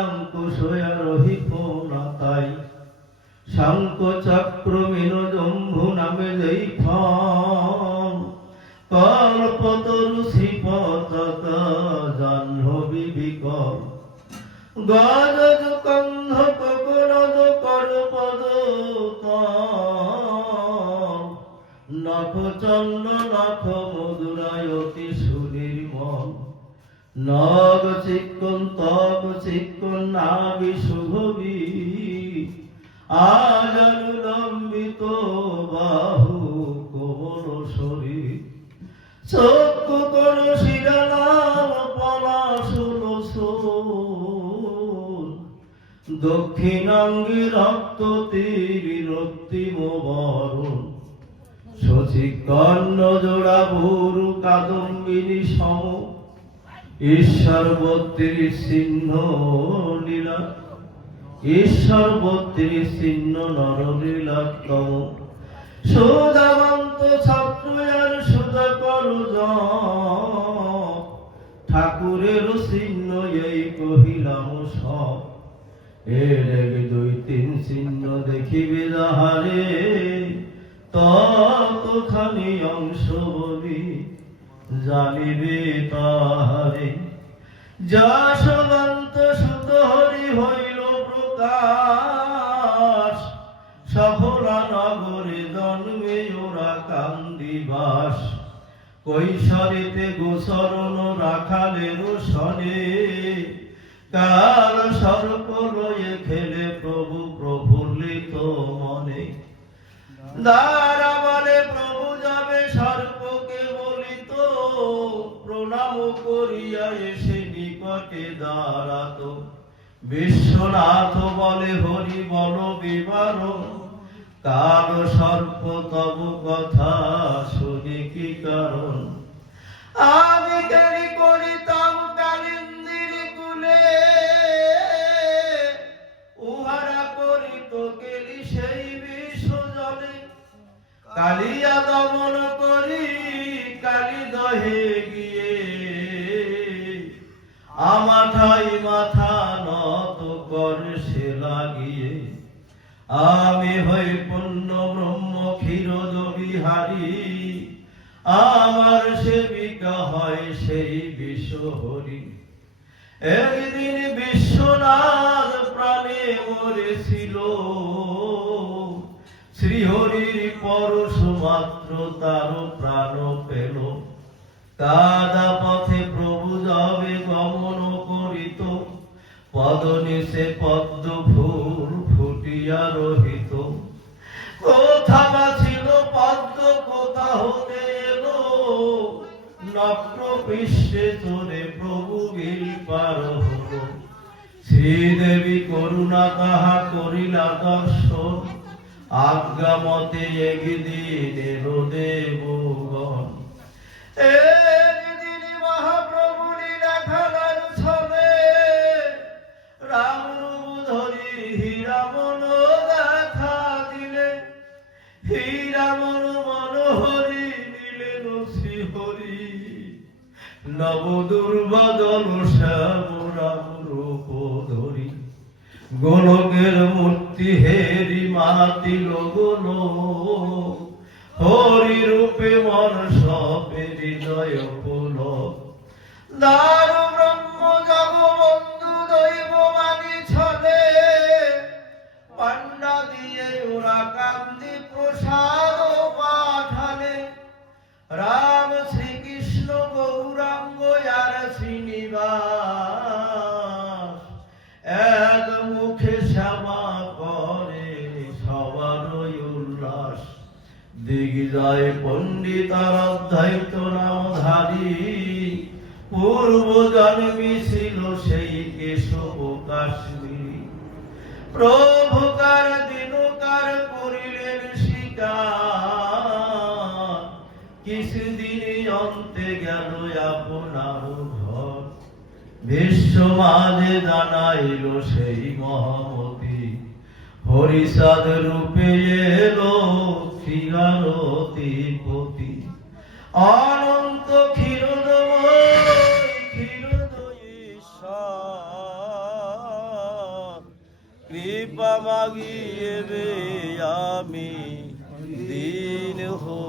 নিরাঙ্কুশয়া রহিত না তাই। শঙ্খ চক্র মিন জম্ভু নামে যেই ফল কল্পতরু শ্রী পতাকা নখ চন্দ্র নখ মধুরায়তি সুনির্মল নগ চিক্কন তগ চিক্কন নাবি শুভবি। আজানুলম্বিত বাহু কোমল শরীর। চক্ষু কোন শিরালাম পলাশুল সোল দক্ষিণাঙ্গি রক্ত তীর রক্তিম বরণ। শচী কর্ণ জোড়া ভুরু কাদম্বিনী সম ঈশ্বর বত্রিশ চিহ্ন লীলা ঈশ্বর বত্রিশ চিহ্ন নরলীলাত্তম সুদামন্ত ছাত্র আর সুদা করু ঠাকুরের চিহ্ন এই কহিলাম সব এর দুই তিন চিহ্ন দেখিবে যাহারে, ততখানি অংশ বলি জানিবে তাহারে। যশবন্ত সুত হরি হইল প্রকাশ, সফলা নগরে জন্মে ওরা কান্দিবাস কৈশোরেতে গোসরণ রাখালের সনে কাল সর্প লয়ে খেলে প্রভু প্রফুল্লিত মনে। দ্বারা করিয়া এসে নিকটে দাঁড়াত। বিশ্বনাথ বলে, হরি, বল বিবরণ কাল সর্প তব কথা শুনি কি কারণ? আমি কেলি করিতাম কালিন্দির কুলে। উহারা করিত কেলি সেই বিশ্ব জলে আমাঠাই মাথা নত কর সে লাগিয়ে। আমি হই পূর্ণ ব্রহ্ম ক্ষীরদ বিহারী। আমার সেবিকা হয় সেই বিশ্বহরি একদিন বিশ্বনাথ প্রাণে মরেছিল। শ্রীহরির পরশ মাত্র তার প্রাণ পেল। কাদা পথে প্রভু যাবে গমন পদনিষে পদ্ম ফুল ফুটিয়া রহিত। কোথা ছিল পদ্ম, কোথা হতে এলো? নক্র পৃষ্ঠে চলে প্রভু গিল পার হলো। শ্রীদেবী করুণা তাহা করিলা দর্শন। আজ্ঞা মতে একদিন এলো দেবগণ নব দুর্বাদন শ্যাম রূপ ধরি গোলকের মূর্তি হেরি মাতিল গোল হরি রূপে মন সপে হৃদয় পুল দারু ব্রহ্ম জগবন্ধু দৈব মানি ছলে। পান্ডা দিয়ে ওরা কান্দি প্রসাদ। দিগ্জয় পণ্ডিতার অধ্যায়িত নামধারী পূর্ব জন্মী ছিল সেই কেশব কাশ্মীর প্রভুকার দিনকার করিলেন স্বীকার কিছুদিন অন্তে গেল আপনার ঘর। বিশ্ব মাঝে জানাইল সেই মহামতি। হরিষাদ রূপে এলো। ফিরারতি পতি অনন্ত ক্ষীরদময় ক্ষীরদয়ীশ্বর কৃপা মাগিয়ে আমি দিন হো